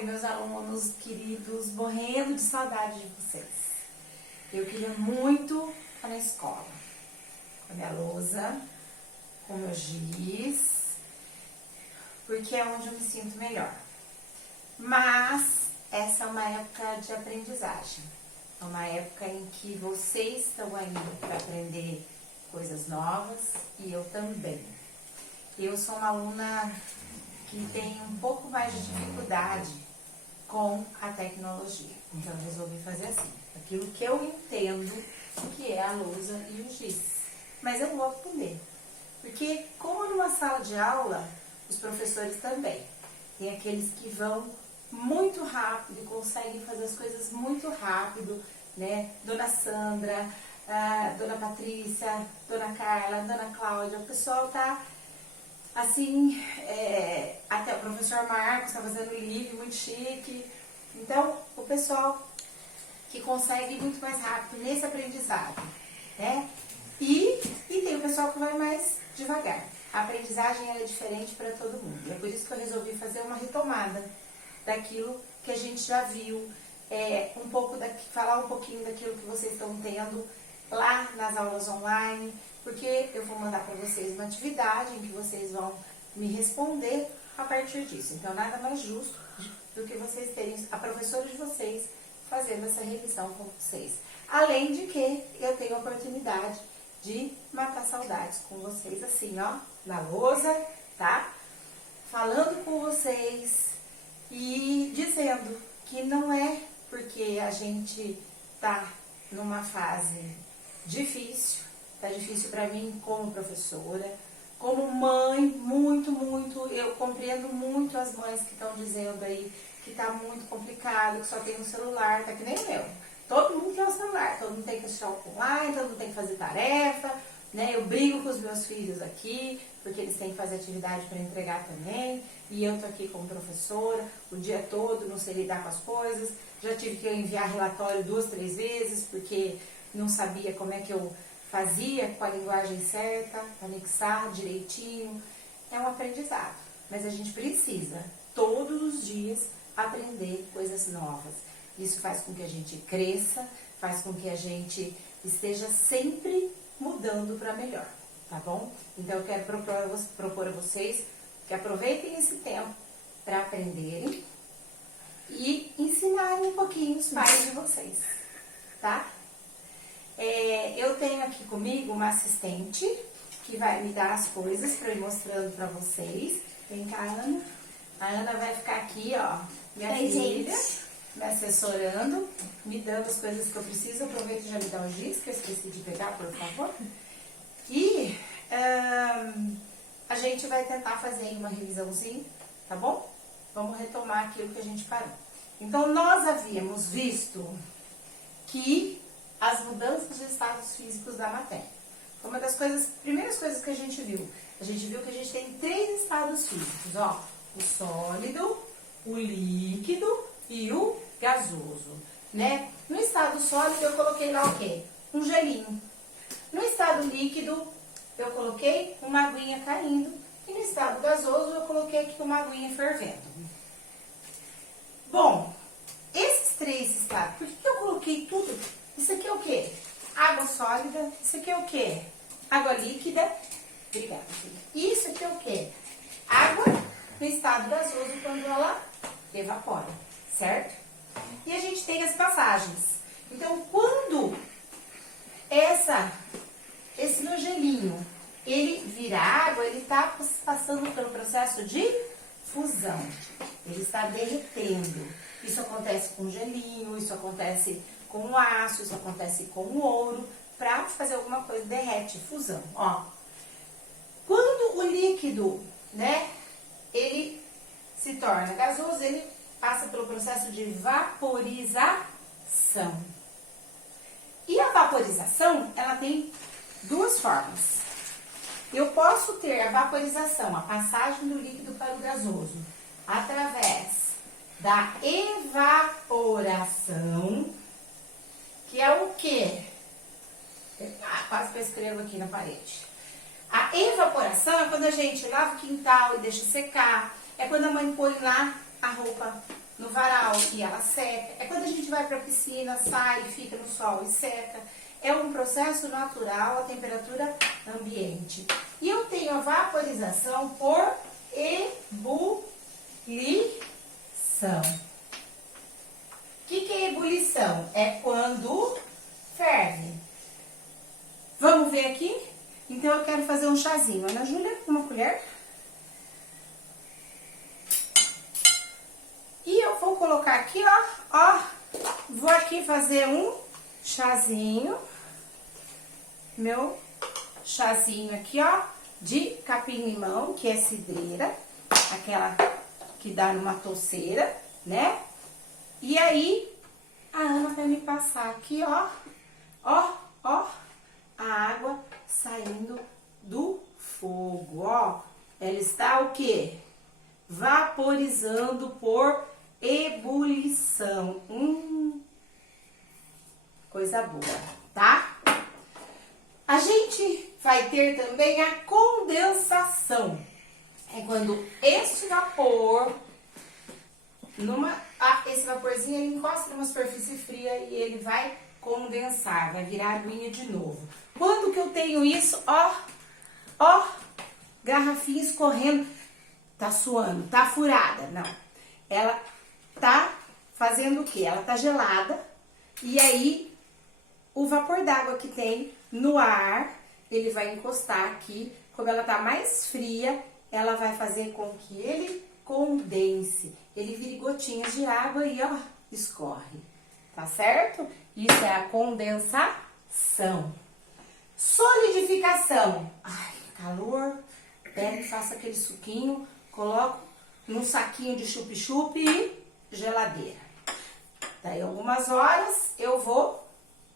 Oi, meus alunos queridos, morrendo de saudade de vocês. Eu queria muito estar na escola, com a minha lousa, com o meu giz, porque é onde eu me sinto melhor. Mas essa é uma época de aprendizagem, é uma época em que vocês estão aí para aprender coisas novas e eu também. Eu sou uma aluna que tem um pouco mais de dificuldade com a tecnologia. Então eu resolvi fazer assim, aquilo que eu entendo que é a lousa e o giz. Mas eu vou aprender. Porque como numa sala de aula, os professores também. Tem aqueles que vão muito rápido e conseguem fazer as coisas muito rápido, né? Dona Sandra, Dona Patrícia, Dona Carla, Dona Cláudia, o pessoal tá assim, até o professor Marcos está fazendo livro, muito chique. Então, o pessoal que consegue muito mais rápido nesse aprendizado, né? E tem o pessoal que vai mais devagar. A aprendizagem é diferente para todo mundo. É por isso que eu resolvi fazer uma retomada daquilo que a gente já viu, falar um pouquinho daquilo que vocês estão tendo lá nas aulas online, porque eu vou mandar para vocês uma atividade em que vocês vão me responder a partir disso. Então, nada mais justo do que vocês terem a professora de vocês fazendo essa revisão com vocês. Além de que eu tenho a oportunidade de matar saudades com vocês assim, ó, na lousa, tá? Falando com vocês e dizendo que não é porque a gente tá numa fase difícil, tá difícil para mim como professora, como mãe, muito, eu compreendo muito as mães que estão dizendo aí que tá muito complicado, que só tem um celular, tá que nem o meu. Todo mundo tem um celular, todo mundo tem que assistir online, todo mundo tem que fazer tarefa, né? Eu brigo com os meus filhos aqui, porque eles têm que fazer atividade para entregar também, e eu tô aqui como professora o dia todo, não sei lidar com as coisas, já tive que enviar relatório 2, 3 vezes, porque não sabia como é que eu fazia com a linguagem certa, anexar direitinho. É um aprendizado, mas a gente precisa todos os dias aprender coisas novas. Isso faz com que a gente cresça, faz com que a gente esteja sempre mudando para melhor, tá bom? Então eu quero propor a vocês que aproveitem esse tempo para aprenderem e ensinarem um pouquinho os pais de vocês, tá? Eu tenho aqui comigo uma assistente que vai me dar as coisas para eu ir mostrando para vocês. Vem cá, Ana. A Ana vai ficar aqui, ó, minha filha, me assessorando, me dando as coisas que eu preciso. Aproveita e já me dá o giz, que eu esqueci de pegar, por favor. E a gente vai tentar fazer uma revisãozinha, tá bom? Vamos retomar aquilo que a gente parou. Então, nós havíamos visto que as mudanças de estados físicos da matéria. Foi uma das primeiras coisas que a gente viu. A gente viu que a gente tem 3 estados físicos, ó. O sólido, o líquido e o gasoso, né? No estado sólido eu coloquei lá o quê? Um gelinho. No estado líquido eu coloquei uma aguinha caindo. E no estado gasoso eu coloquei aqui uma aguinha fervendo. Bom, esses 3 estados, por que eu coloquei tudo? Isso aqui é o quê? Água sólida. Isso aqui é o quê? Água líquida. Obrigada, filha. Isso aqui é o quê? Água no estado gasoso quando ela evapora, certo? E a gente tem as passagens. Então, quando esse meu gelinho, ele vira água, ele está passando pelo processo de fusão. Ele está derretendo. Isso acontece com gelinho, isso acontece com o aço, isso acontece com o ouro. Para fazer alguma coisa, derrete, fusão, ó. Quando o líquido, né, ele se torna gasoso, ele passa pelo processo de vaporização. E a vaporização, ela tem 2 formas. Eu posso ter a vaporização, a passagem do líquido para o gasoso, através da evaporação, que é o quê? Quase que eu escrevo aqui na parede. A evaporação é quando a gente lava o quintal e deixa secar. É quando a mãe põe lá a roupa no varal e ela seca. É quando a gente vai pra piscina, sai, fica no sol e seca. É um processo natural a temperatura ambiente. E eu tenho a vaporização por ebulição. O que é ebulição? É quando ferve. Vamos ver aqui? Então, eu quero fazer um chazinho. Ana Júlia, uma colher. E eu vou colocar aqui, ó. Vou aqui fazer um chazinho. Meu chazinho aqui, ó, de capim-limão, que é cidreira. Aquela que dá numa toceira, né? E aí, a Ana vai me passar aqui, ó, a água saindo do fogo, ó. Ela está o quê? Vaporizando por ebulição. Coisa boa, tá? A gente vai ter também a condensação. É quando esse vapor, esse vaporzinho, ele encosta numa superfície fria e ele vai condensar, vai virar aguinha de novo. Quando que eu tenho isso? Ó, garrafinha escorrendo. Tá suando, tá furada. Não. Ela tá fazendo o quê? Ela tá gelada e aí o vapor d'água que tem no ar, ele vai encostar aqui. Como ela tá mais fria, ela vai fazer com que ele condense. Ele vire gotinhas de água e, ó, escorre. Tá certo? Isso é a condensação. Solidificação. Ai, calor. Pega e faça aquele suquinho, coloco num saquinho de chup-chup e geladeira. Daí, algumas horas, eu vou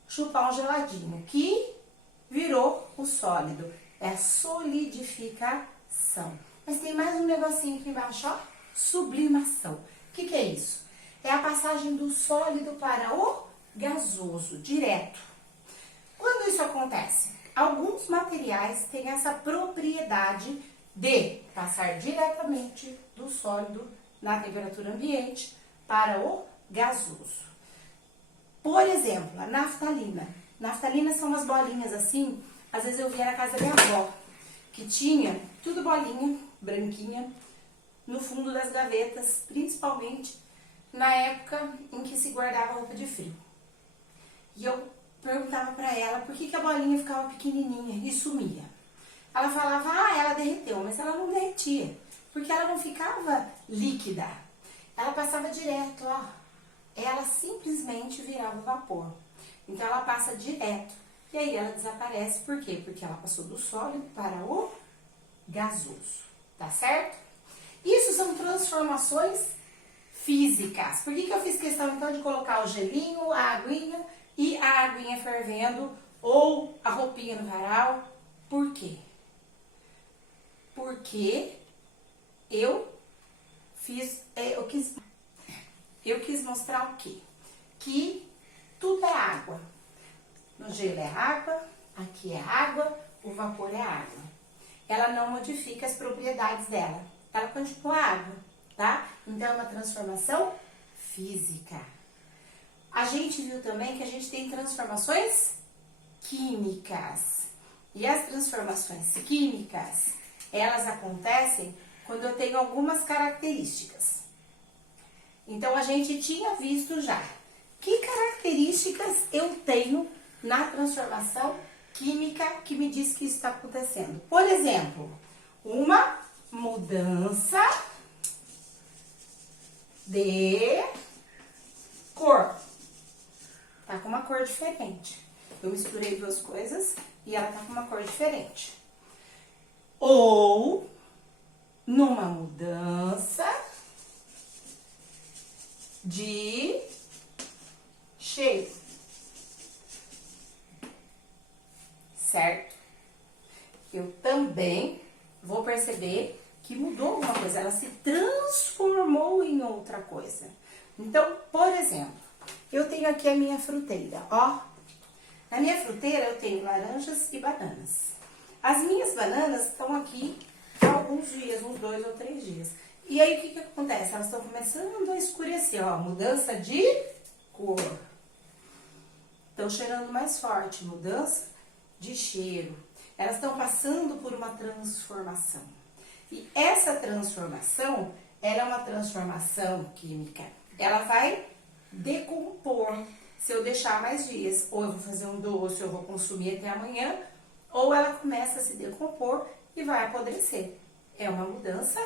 chupar um geladinho, que virou o sólido. É a solidificação. Mas tem mais um negocinho aqui embaixo, ó. Sublimação. O que é isso? É a passagem do sólido para o gasoso, direto. Quando isso acontece? Alguns materiais têm essa propriedade de passar diretamente do sólido na temperatura ambiente para o gasoso. Por exemplo, a naftalina. Naftalina são umas bolinhas assim, às vezes eu via na casa da minha avó, que tinha tudo bolinha, branquinha, no fundo das gavetas, principalmente na época em que se guardava roupa de frio. E eu perguntava pra ela por que a bolinha ficava pequenininha e sumia. Ela falava, ela derreteu, mas ela não derretia, porque ela não ficava líquida. Ela passava direto, ó. Ela simplesmente virava vapor. Então, ela passa direto. E aí, ela desaparece. Por quê? Porque ela passou do sólido para o gasoso. Tá certo? Isso são transformações físicas. Por que eu fiz questão, então, de colocar o gelinho, a aguinha e a aguinha fervendo ou a roupinha no varal? Por quê? Porque eu quis mostrar o quê? Que tudo é água. No gelo é água, aqui é água, o vapor é água. Ela não modifica as propriedades dela. Ela continua água, tá? Então, é uma transformação física. A gente viu também que a gente tem transformações químicas. E as transformações químicas, elas acontecem quando eu tenho algumas características. Então, a gente tinha visto já. Que características eu tenho na transformação química que me diz que isso está acontecendo? Por exemplo, uma mudança de cor. Tá com uma cor diferente. Eu misturei duas coisas e ela tá com uma cor diferente. Ou numa mudança de cheiro. Certo? Eu também vou perceber que mudou alguma coisa, ela se transformou em outra coisa. Então, por exemplo, eu tenho aqui a minha fruteira, ó. Na minha fruteira eu tenho laranjas e bananas. As minhas bananas estão aqui há alguns dias, uns 2 ou 3 dias. E aí, o que acontece? Elas estão começando a escurecer, ó, mudança de cor. Estão cheirando mais forte, mudança de cheiro. Elas estão passando por uma transformação. E essa transformação, ela é uma transformação química. Ela vai decompor se eu deixar mais dias. Ou eu vou fazer um doce, eu vou consumir até amanhã. Ou ela começa a se decompor e vai apodrecer. É uma mudança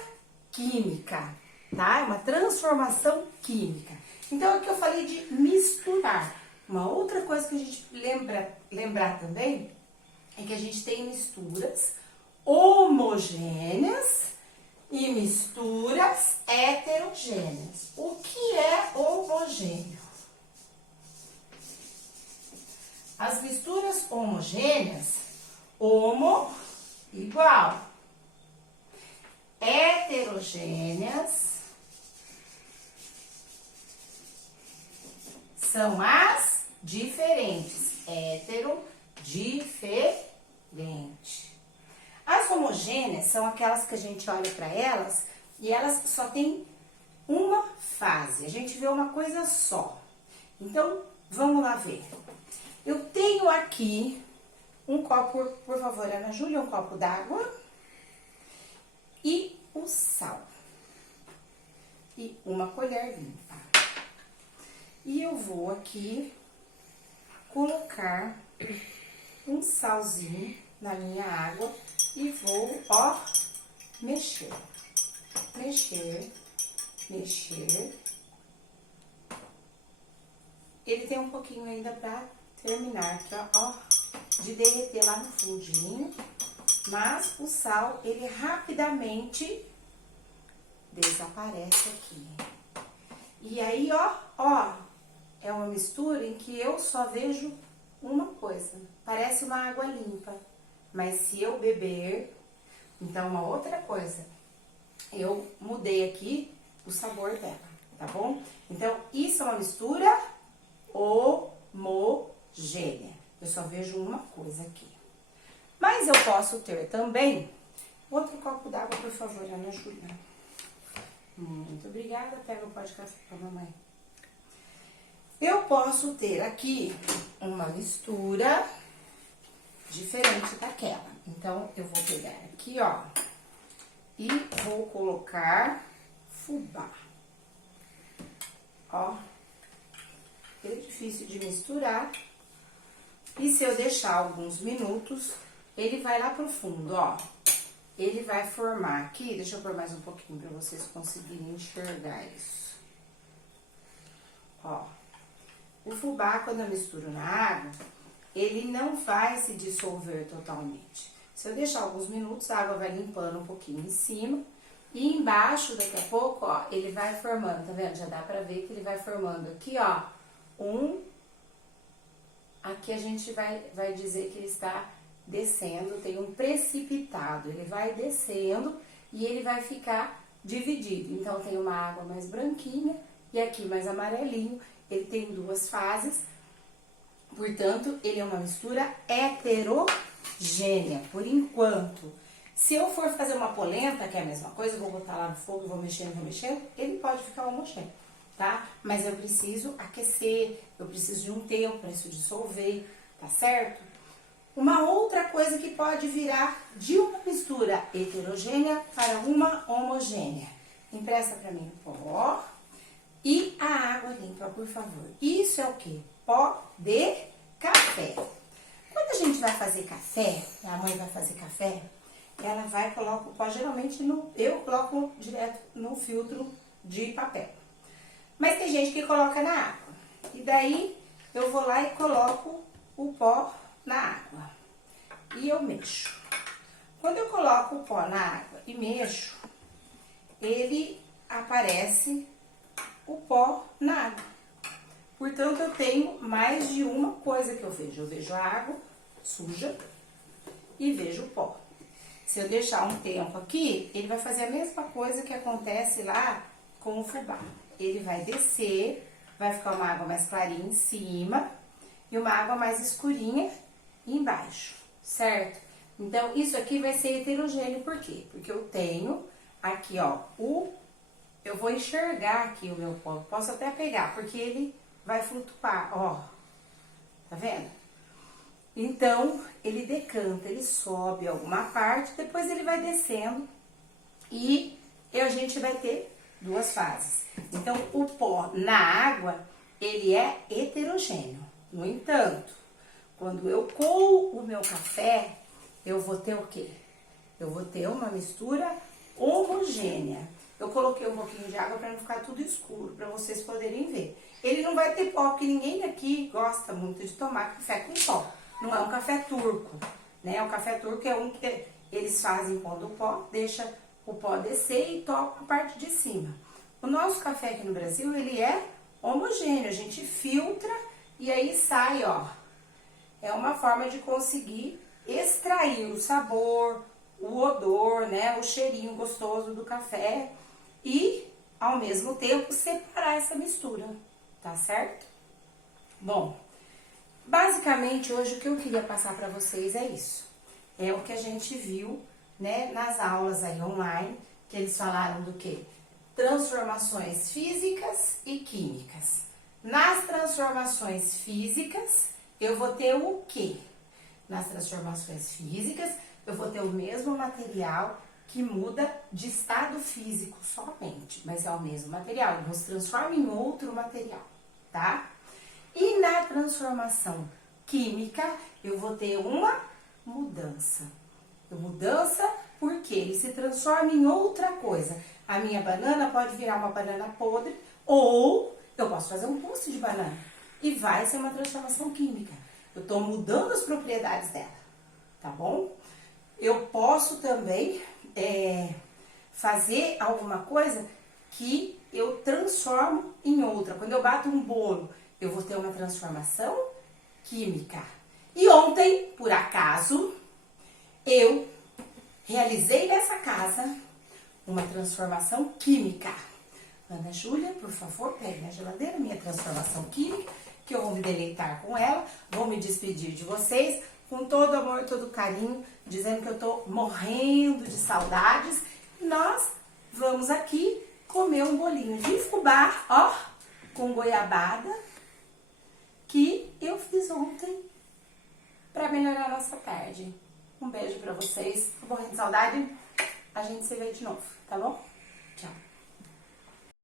química, tá? É uma transformação química. Então, aqui eu falei de misturar. Uma outra coisa que a gente lembrar também é que a gente tem misturas homogêneas e misturas heterogêneas. O que é homogêneo? As misturas homogêneas, homo, igual. Heterogêneas são as diferentes. Hetero, diferente. As homogêneas são aquelas que a gente olha para elas e elas só têm uma fase. A gente vê uma coisa só. Então, vamos lá ver. Eu tenho aqui um copo, por favor, Ana Júlia, um copo d'água e o sal. E uma colher limpa. E eu vou aqui colocar um salzinho na minha água e vou, ó, mexer. Mexer, mexer. Ele tem um pouquinho ainda pra terminar aqui, ó, de derreter lá no fundinho. Mas o sal, ele rapidamente desaparece aqui. E aí, ó, é uma mistura em que eu só vejo uma coisa. Parece uma água limpa. Mas se eu beber, então uma outra coisa. Eu mudei aqui o sabor dela, tá bom? Então, isso é uma mistura homogênea. Eu só vejo uma coisa aqui. Mas eu posso ter também outro copo d'água, por favor, Ana Júlia. Muito obrigada. Pega o pó de café pra mamãe. Eu posso ter aqui uma mistura diferente daquela. Então, eu vou pegar aqui, ó, e vou colocar fubá. Ó, é difícil de misturar. E se eu deixar alguns minutos, ele vai lá pro fundo, ó. Ele vai formar aqui, deixa eu pôr mais um pouquinho pra vocês conseguirem enxergar isso. Ó, o fubá, quando eu misturo na água, ele não vai se dissolver totalmente. Se eu deixar alguns minutos, a água vai limpando um pouquinho em cima. E embaixo, daqui a pouco, ó, ele vai formando, tá vendo? Já dá pra ver que ele vai formando aqui, ó, aqui a gente vai dizer que ele está descendo, tem um precipitado. Ele vai descendo e ele vai ficar dividido. Então, tem uma água mais branquinha e aqui mais amarelinho. Ele tem duas fases, portanto, ele é uma mistura heterogênea, por enquanto. Se eu for fazer uma polenta, que é a mesma coisa, eu vou botar lá no fogo e vou mexendo, ele pode ficar homogêneo, tá? Mas eu preciso aquecer, eu preciso de um tempo para isso dissolver, tá certo? Uma outra coisa que pode virar de uma mistura heterogênea para uma homogênea. Empresta para mim o pó e a água limpa, por favor. Isso é o quê? Pó de café. Quando a gente vai fazer café, a mãe vai fazer café, ela vai colocar o pó, geralmente eu coloco direto no filtro de papel. Mas tem gente que coloca na água. E daí eu vou lá e coloco o pó na água. E eu mexo. Quando eu coloco o pó na água e mexo, ele aparece o pó na água. Portanto, eu tenho mais de uma coisa que eu vejo. Eu vejo a água suja e vejo o pó. Se eu deixar um tempo aqui, ele vai fazer a mesma coisa que acontece lá com o fubá. Ele vai descer, vai ficar uma água mais clarinha em cima e uma água mais escurinha embaixo, certo? Então, isso aqui vai ser heterogêneo, por quê? Porque eu tenho aqui, ó, o eu vou enxergar aqui o meu pó. Posso até pegar, porque ele vai flutuar, ó. Tá vendo? Então, ele decanta, ele sobe alguma parte, depois ele vai descendo e a gente vai ter duas fases. Então, o pó na água, ele é heterogêneo. No entanto, quando eu coo o meu café, eu vou ter o quê? Eu vou ter uma mistura homogênea. Eu coloquei um pouquinho de água para não ficar tudo escuro, para vocês poderem ver. Ele não vai ter pó, porque ninguém aqui gosta muito de tomar café com pó. Não é um café turco, né? O café turco é um que eles fazem quando o pó, deixa o pó descer e toca a parte de cima. O nosso café aqui no Brasil, ele é homogêneo, a gente filtra e aí sai, ó. É uma forma de conseguir extrair o sabor, o odor, né? O cheirinho gostoso do café e, ao mesmo tempo, separar essa mistura, tá certo? Bom, basicamente, hoje o que eu queria passar para vocês é isso. É o que a gente viu, né, nas aulas aí online, que eles falaram do quê? Transformações físicas e químicas. Nas transformações físicas, eu vou ter o quê? Nas transformações físicas, eu vou ter o mesmo material que muda de estado físico somente, mas é o mesmo material, ele não se transforma em outro material, tá? E na transformação química, eu vou ter uma mudança. Mudança porque ele se transforma em outra coisa. A minha banana pode virar uma banana podre ou eu posso fazer um mousse de banana e vai ser uma transformação química. Eu estou mudando as propriedades dela, tá bom? Eu posso também fazer alguma coisa que eu transformo em outra. Quando eu bato um bolo, eu vou ter uma transformação química. E ontem, por acaso, eu realizei nessa casa uma transformação química. Ana Júlia, por favor, pegue na geladeira minha transformação química, que eu vou me deleitar com ela, vou me despedir de vocês com todo amor e todo carinho, dizendo que eu tô morrendo de saudades. E nós vamos aqui comer um bolinho de fubá, ó, com goiabada, que eu fiz ontem para melhorar a nossa tarde. Um beijo para vocês, tô morrendo de saudade, a gente se vê de novo, tá bom? Tchau.